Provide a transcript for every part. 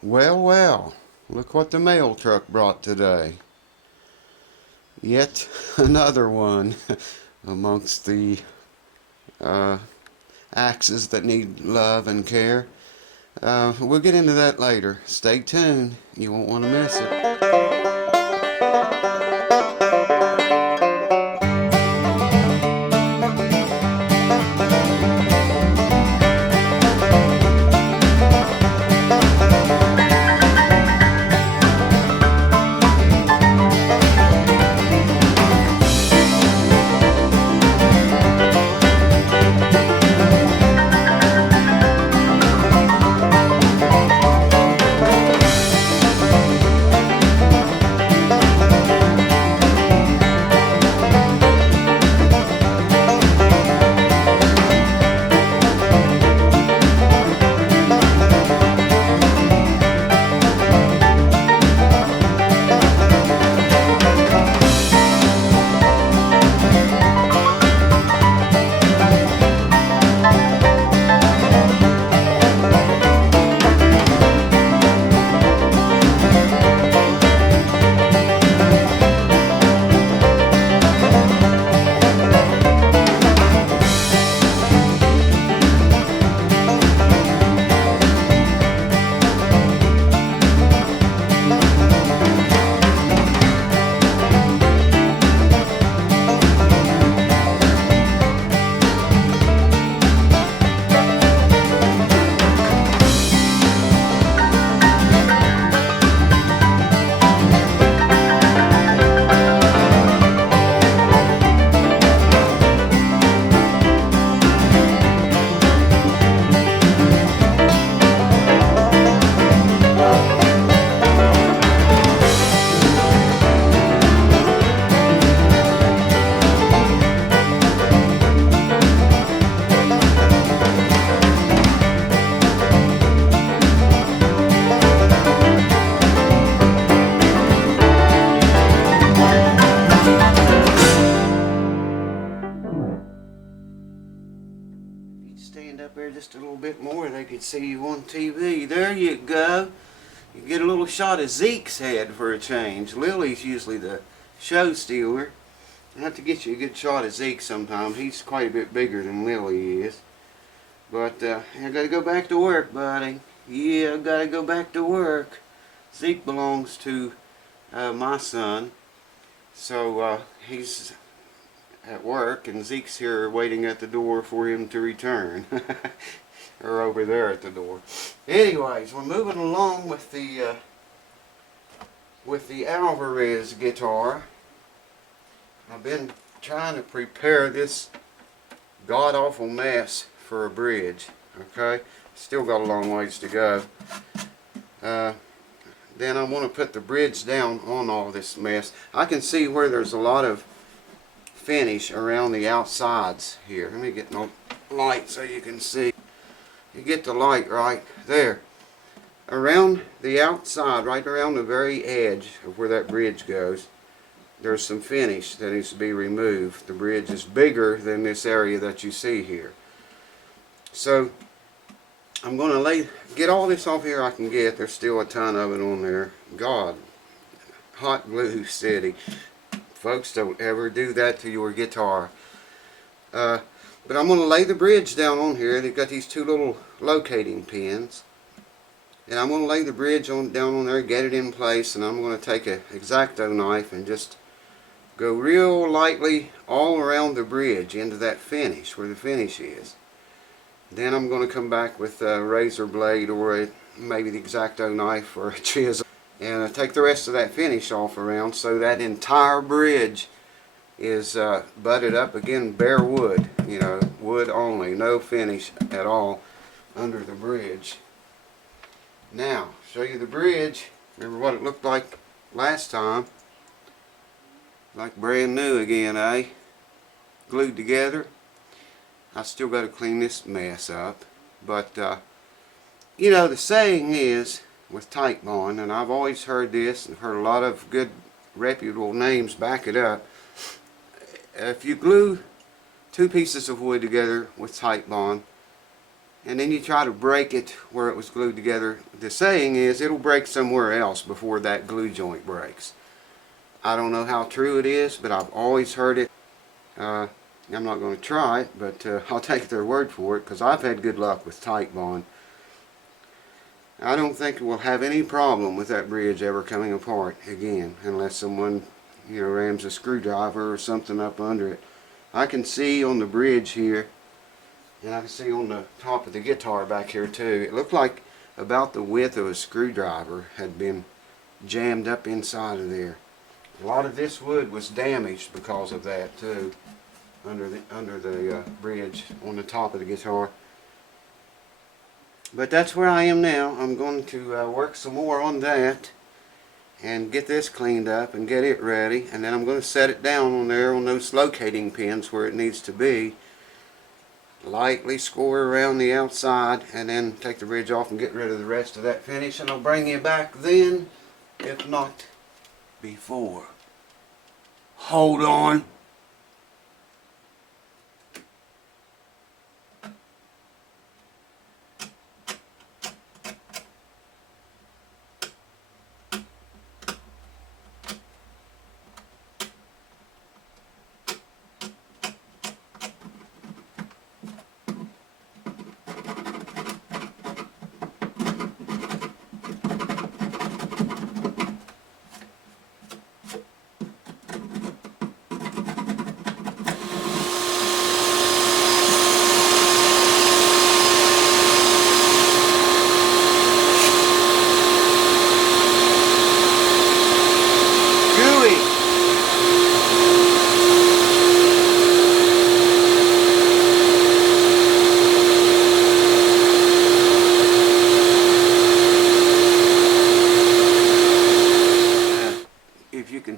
Well, well, look what the mail truck brought today. Yet another one amongst the uh, axes that need love and care. We'll get into that later. Stay tuned. You won't want to miss it. Stand up there just a little bit more, they could see you on TV. There you go. You get a little shot of Zeke's head for a change. Lily's usually the show stealer. I have to get you a good shot of Zeke sometime. He's quite a bit bigger than Lily is. But I gotta go back to work, buddy. Yeah, I gotta go back to work. Zeke belongs to my son. So he's at work, and Zeke's here waiting at the door for him to return. Or over there at the door. Anyways, we're moving along with the Alvarez guitar. I've been trying to prepare this god-awful mess for a bridge. Okay, still got a long ways to go. Then I want to put the bridge down on all this mess. I can see where there's a lot of finish around the outsides here. Let me get no light so you can see. You get the light right there. Around the outside, right around the very edge of where that bridge goes, there's some finish that needs to be removed. The bridge is bigger than this area that you see here. So I'm going to get all this off here I can get. There's still a ton of it on there. God, hot glue city. Folks, don't ever do that to your guitar. But I'm going to lay the bridge down on here. They've got these two little locating pins. And I'm going to lay the bridge down on there, get it in place, and I'm going to take an X-Acto knife and just go real lightly all around the bridge into that finish, where the finish is. Then I'm going to come back with a razor blade or maybe the X-Acto knife or a chisel and take the rest of that finish off around, so that entire bridge is butted up again, bare wood, you know, wood only, no finish at all under the bridge. Now, show you the bridge. Remember what it looked like last time? Like brand new again, eh? Glued together. I still got to clean this mess up, but you know, the saying is with tight bond, and I've always heard this and heard a lot of good reputable names back it up. If you glue two pieces of wood together with tight bond, and then you try to break it where it was glued together. The saying is it'll break somewhere else before that glue joint breaks. I don't know how true it is, but I've always heard it. I'm not going to try it, but I'll take their word for it, because I've had good luck with Titebond. I don't think we'll have any problem with that bridge ever coming apart again, unless someone, you know, rams a screwdriver or something up under it. I can see on the bridge here, and I can see on the top of the guitar back here too, it looked like about the width of a screwdriver had been jammed up inside of there. A lot of this wood was damaged because of that too, under the bridge on the top of the guitar. But that's where I am now. I'm going to work some more on that and get this cleaned up and get it ready, and then I'm going to set it down on there on those locating pins where it needs to be. Lightly score around the outside, and then take the bridge off and get rid of the rest of that finish, and I'll bring you back then, if not before. Hold on.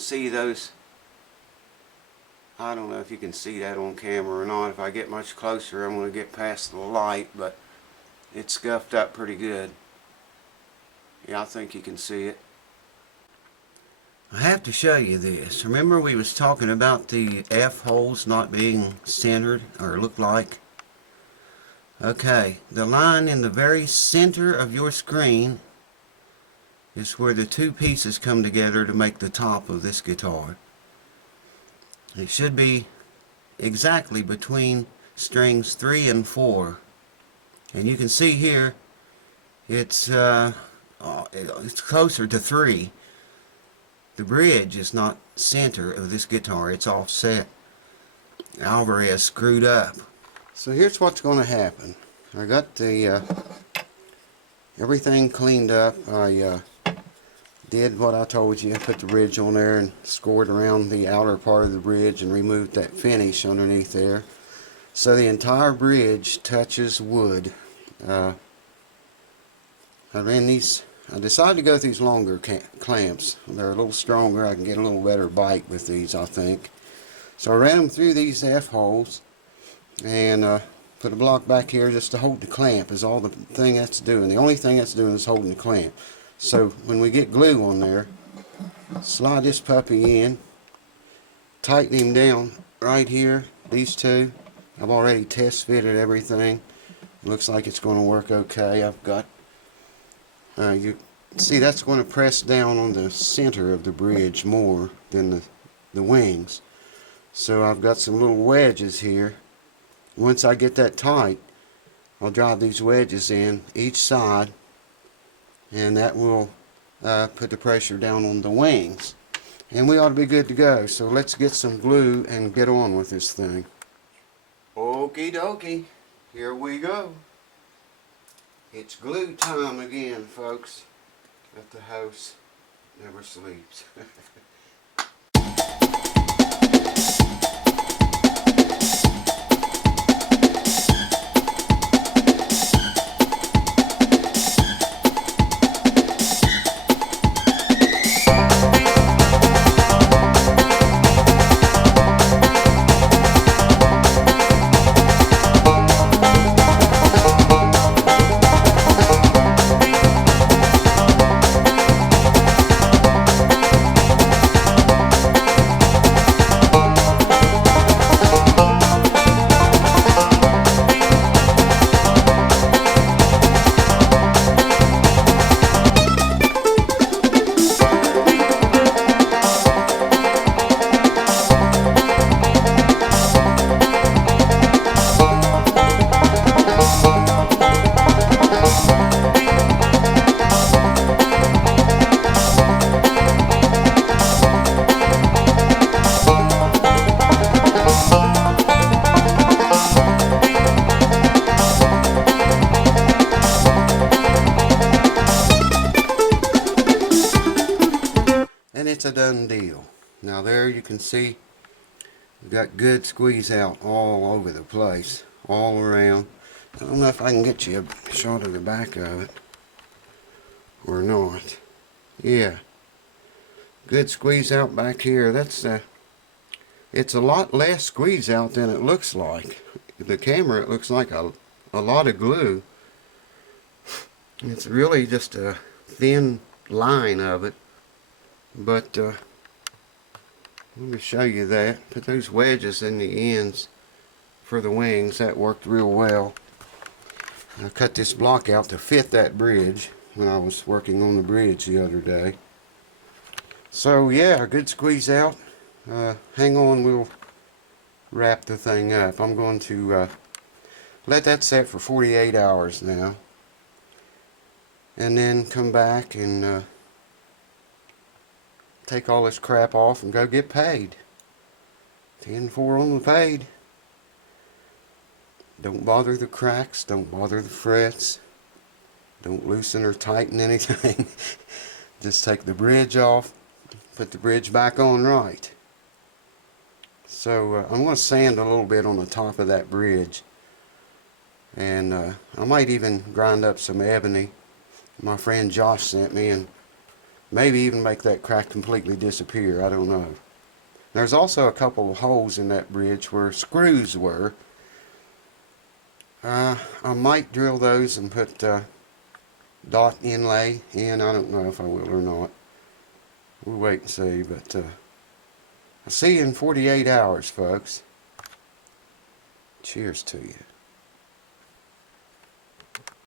See those, I don't know if you can see that on camera or not. If I get much closer, I'm going to get past the light, but it's scuffed up pretty good. Yeah, I think you can see it. I have to show you this. Remember we was talking about the F holes not being centered, or look like? Okay, the line in the very center of your screen is where the two pieces come together to make the top of this guitar. It should be exactly between strings 3 and 4, and you can see here it's closer to 3. The bridge is not center of this guitar, it's offset. Alvarez screwed up. So here's what's going to happen. I got the everything cleaned up. I did what I told you. I put the bridge on there and scored around the outer part of the bridge and removed that finish underneath there. So the entire bridge touches wood. I decided to go with these longer clamps. They're a little stronger. I can get a little better bite with these, I think. So I ran them through these F holes and put a block back here just to hold the clamp is all the thing that's doing. The only thing that's doing is holding the clamp. So when we get glue on there, slide this puppy in, tighten him down right here, these two. I've already test fitted everything. It looks like it's going to work okay. I've got, you see that's going to press down on the center of the bridge more than the wings. So I've got some little wedges here. Once I get that tight, I'll drive these wedges in each side, and that will put the pressure down on the wings, and we ought to be good to go. So let's get some glue and get on with this thing. Okie dokie, here we go. It's glue time again, folks, at the house never sleeps. it's a done deal. Now there you can see we've got good squeeze out all over the place, all around. I don't know if I can get you a shot of the back of it or not. Yeah, good squeeze out back here. That's it's a lot less squeeze out than it looks like. The camera, it looks like a lot of glue. It's really just a thin line of it. But let me show you that. Put those wedges in the ends for the wings. That worked real well. I cut this block out to fit that bridge when I was working on the bridge the other day. So yeah, good squeeze out. Hang on, we'll wrap the thing up. I'm going to let that set for 48 hours now, and then come back and take all this crap off and go get paid. 10-4 on the paid. Don't bother the cracks, don't bother the frets, don't loosen or tighten anything. Just take the bridge off, put the bridge back on right. So I'm going to sand a little bit on the top of that bridge, and I might even grind up some ebony my friend Josh sent me, and maybe even make that crack completely disappear. I don't know. There's also a couple of holes in that bridge where screws were. I might drill those and put dot inlay in. I don't know if I will or not. We'll wait and see, but I'll see you in 48 hours, folks. Cheers to you.